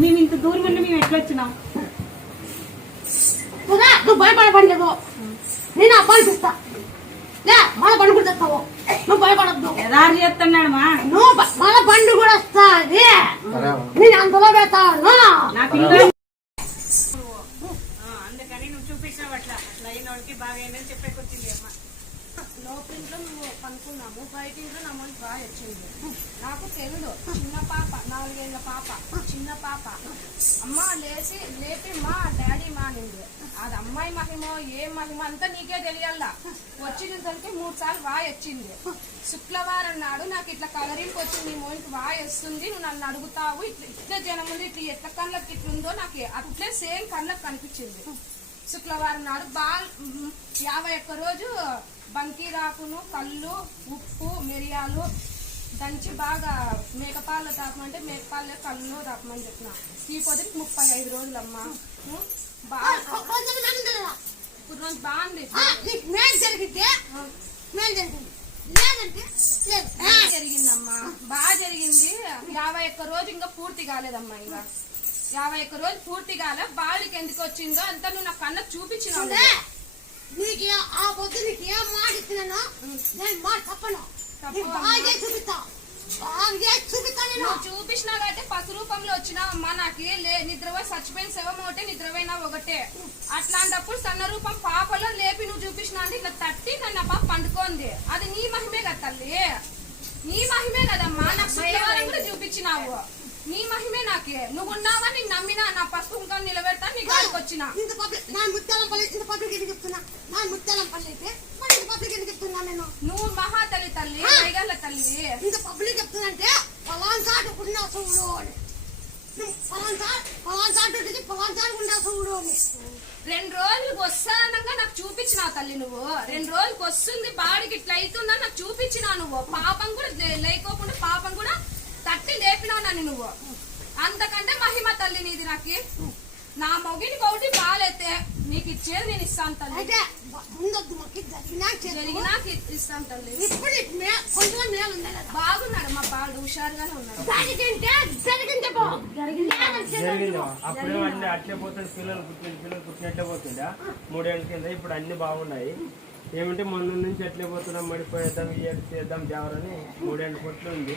మేము ఇంత దూరం ఉండి మేము ఎట్లా వచ్చినాం? నువ్వు భయపడలేదు, నేను అబ్బాయి చూస్తా. మళ్ళా బండి కూడా తెస్తావు, నువ్వు భయపడద్దు. ఎదారు చేస్తున్నాడు మా నువ్వు మళ్ళా బండి కూడా వస్తా, నేను అందులో పెడతాను. అందుకని నువ్వు చూపించావు అట్లా అట్లా అయిన వాళ్ళకి బాగా అయిందని చెప్పేకొచ్చింది అమ్మ. లోపలింట్లో నువ్వు పనుకున్నాము, బయట ఇంట్లో నా మనిషి బాగా వచ్చింది. నాకు తెలుదు, చిన్న పాప, 4 ఏళ్ళ పాప, చిన్న పాప. అమ్మ లేపి మా డాడీ మానింది. అది అమ్మాయి మహిమ ఏ మహిమ అంతా నీకే తెలియాల. వచ్చినంతకి 3 సార్లు వాయి వచ్చింది. శుక్రవారం నాడు నాకు ఇట్లా కలరింగ్ వచ్చింది, నీ మోనికి వాయి వస్తుంది, నువ్వు నన్ను అడుగుతావు, ఇట్లా జనం ఉంది, ఇట్లా ఎట్ల కళ్ళకి ఇట్లుందో నాకు అట్లే సేమ్ కళ్ళకి కనిపించింది. శుక్రవారం నాడు 51 రోజు బంకీరాకును, కళ్ళు, ఉప్పు, మిరియాలు దంచి బాగా మేకపాలు తాపమంటే మేకపాలే కళ్ళు తాపమని చెప్పిన. ఈ పొద్దుకి 35 రోజులమ్మా. బాగుంది జరిగిందమ్మా, బాగా జరిగింది. 51 రోజు ఇంకా పూర్తి కాలేదమ్మా. ఇంకా 51 రోజు పూర్తి కాలే. బాలికి ఎందుకు వచ్చిందో అంతా నువ్వు నాకు కన్నా చూపించినావు. నీకు ఆ పొద్దు నీకు ఏం మాట ఇచ్చినానో నేను మాట తప్పను, చూపించినా కాబట్టి పసు రూపంలో వచ్చినావమ్మా. నాకు నిద్రపోయి చచ్చిపోయిన శవం ఒకటే, నిద్రపోయినా ఒకటే. అట్లాంటప్పుడు సన్న రూపం పాపలో లేపి నువ్వు చూపించినా అంటే ఇట్లా తట్టి నన్ను పాప పండుకోంది. అది నీ మహిమే కదా తల్లి, నీ మహిమే కదమ్మా. నాకు శుక్రవారం కూడా చూపించినావు, నీ మహిమే. నాకే నువ్వు ఉన్నావా, నీకు నమ్మినా, నా పసుపు ఇంకా నిలబెడతా, నీ గాడికి వచ్చిన. నువ్వు మహాతల్లి తల్లి, వైగల్ల తల్లి. ఇంత పబ్లిక్ చెప్తున్నంటే పలాన్సాటు ఉన్నా చూడు, పలాన్సాటు 2 రోజులకు వస్తానంగా నాకు చూపించినావు తల్లి. నువ్వు 2 రోజులకు వస్తుంది, బాడికి ఇట్లా అవుతుందని నాకు చూపించినావు. నువ్వు పాపం కూడా లేకోకుండా పాపం కూడా తట్టి లేపినావు నన్ను నువ్వు. అంతకంటే మహిమ తల్లి నీది. నాకు నా మొగినికి ఒకటి బాగాలైతే నీకు ఇచ్చేది నేను ఇస్తాను తల్లి, జరిగినా ఇస్తాను తల్లి. బాగున్నాడు మా బాగా హుషారుగానే ఉన్నాడు. అప్పుడే అట్లే పోతుంది, పిల్లలు పుట్టినట్లే పోతుందా 3 ఏళ్ళ కింద. ఇప్పుడు అన్ని బాగున్నాయి. ఏమంటే మొన్న నుంచి ఎట్లే పోతున్నాం, మడిపోయేద్దాం, చేద్దాం దేవరని 3 ఏళ్ళ పొట్లు ఉంది.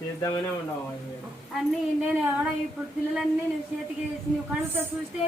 చేద్దామనే ఉండవు అన్ని. నేను ఇప్పుడు పిల్లలన్నీ నువ్వు చేతికి నువ్వు కళ్ళతో చూస్తే